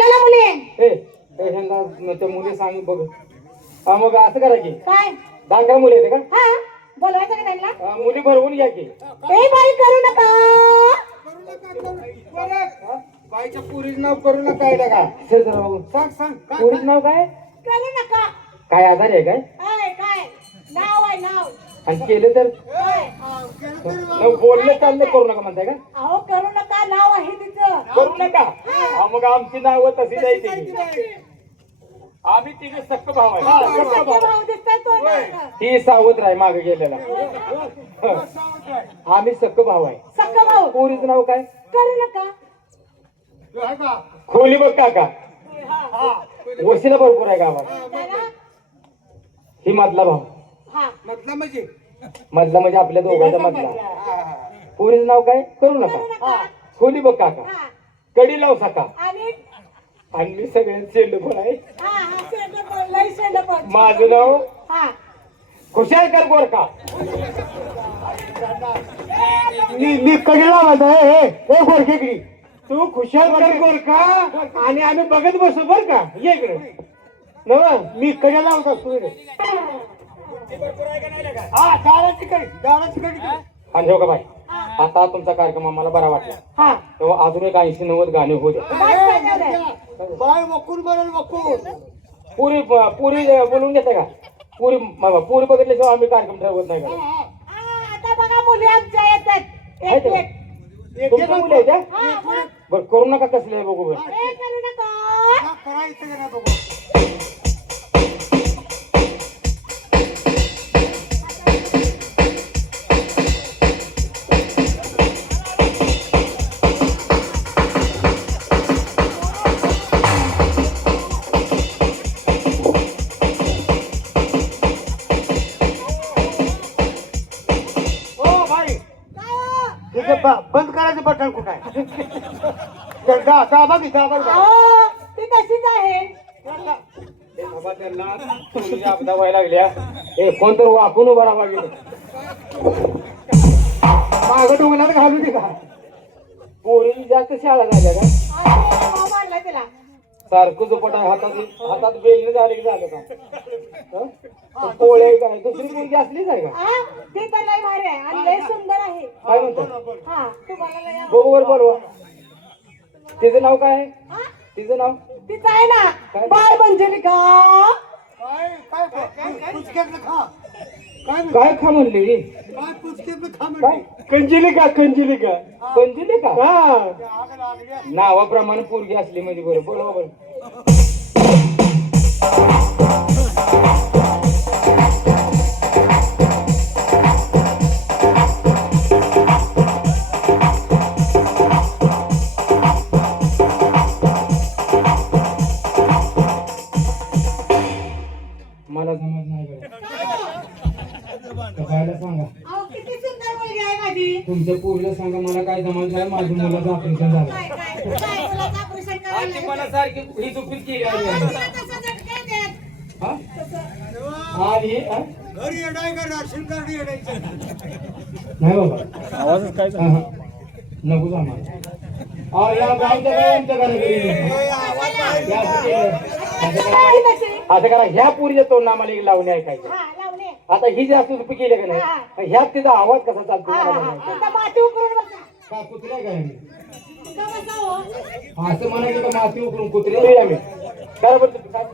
ना मुली? ए ए, ह्यांना त्या मुली सांग बघ. हा मग असं करा की. काय? दांगा मुली येते का? हा बोलवायचं का त्यांना? हा, मुली भरवून घ्या की. ए बाई करू नका. बाईच्या पुरीच नाव करू नका आयला का? सर जरा बघू सांग सांग. काय- पोरीचं नाव काय? करू नका. काय आजार आहे काय? काय काय? नाव आहे नाव. आणि केलं तर? काय? न बोललं चाललं करू नका म्हणताय का? अहो करू नका. नाव आहे करू नका. हा, मग आमची नावं तशी जायची आम्ही तिघे सक्क भाव आहे. सक्क सख्खे भाव भाऊ. दिसताय तो सावध राय मागे गेलेला. हं. आम्ही सक्क भाव आहे. सख्खा भाऊ. पोरीचं नाव काय? करू नका? खोली बघ काका. वशिला भरपूर आहे गावात? ही मधला भाव हा. मधला म्हणजे? मधला म्हणजे आपल्या दोघांचा मधला. पोरीचं नाव काय? करू नका. खोली बघ काका. हा. कडी लाव सका. आणि? आणि मी सगळे चेंडू आहे हा हा माझं नाव? हा. खुशाल कर गोरका मी मी कधी लावत आहे हे गोरखेकडी तू खुशाल कर गोरका आणि आम्ही बघत बसू बर का? ये इकडे. नव मी कधी लावत असतो रे. हा दाराची कडी दाराची कडी. आणि हो का बाई? आता तुमचा कार्यक्रम आम्हाला बरा वाटला. हा. तेव्हा अजून एक ऐंशी नव्वद गाणे बाय वकून बरं वकून पुरी पुरी बोलून घेता का? पुरी म- पुरी बघितल्याशिवाय आम्ही कार्यक्रम ठरवत नाही का? हा, आता बघा मुली आमच्या येतात. एक आहेत का? एक. तुमच्या मुली आहेत? हा. बरं करू नका कसले बघू बरं. करायचं का नाही बघू. बंद करायचं बटन कुठं आहे? तर दा- दाबा की दाबा दाबा. अहो, ती तशीच आहे? ए बाबा त्यांना तुझ्या आपदा व्हायला लागल्या. कोण तर वाकून उभा राहा गेलं मागं डोंगरात घालू दे का पोरी जास्त शाळा झाल्या का? आणि भाव मारला तिला सारखं झोपट आहे हातात हातात बेलने झाले की झालं का हं? पोळे आहे काय दुसरी पोरगी असलीच आहे का? हा ती तर लई भारी आहे. आणि लई सुंदर आहे. काय म्हणतात हा तुम्हाला बरोबर बोलवा. तिचं नाव काय आहे? हा? तिचं नाव? तिचं आहे ना काय? बाय मंजलिका. काय काय पुचक्यातलं खा. काय म्हणते? काय खा म्हणली? रे काय पुचक्यातलं खा काय? म्हणते कंजिलिका कंजिलिका. हा आग लागली नावाप्रमाणे पोरगी असली म्हणजे बरं. बोलवा बरं मला समज नाही सांगा. माझी तुमच्या पोरीला सांगा मला काय मुलाचं ऑपरेशन झालं. काय काय मुलाचं ऑपरेशन करायला आणि मला सारखी ही चुकीच केली आहे. हा? हे, हा? घरी का राशन कार्ड येडायचं नाही बाबा. आवाजच काय आम्हाला. अहो, या गावच्या काय आमच्या घराकडे येऊ नका. या असं केलं. असं काय करा- ह्या पुरीच्या तोंड आम्हाला एक लावणे ऐकायचे हा आता ही जास्त चुकी केली का नाही ह्यात तिचा आवाज कसा चालतो हा मला बघायचं. आता माती उकरून बसा का कुत्र्या काय आम्ही? का बसावं? असं म्हणायचं का माती उकरून कुत्रे नाही आम्ही करा बरं काय?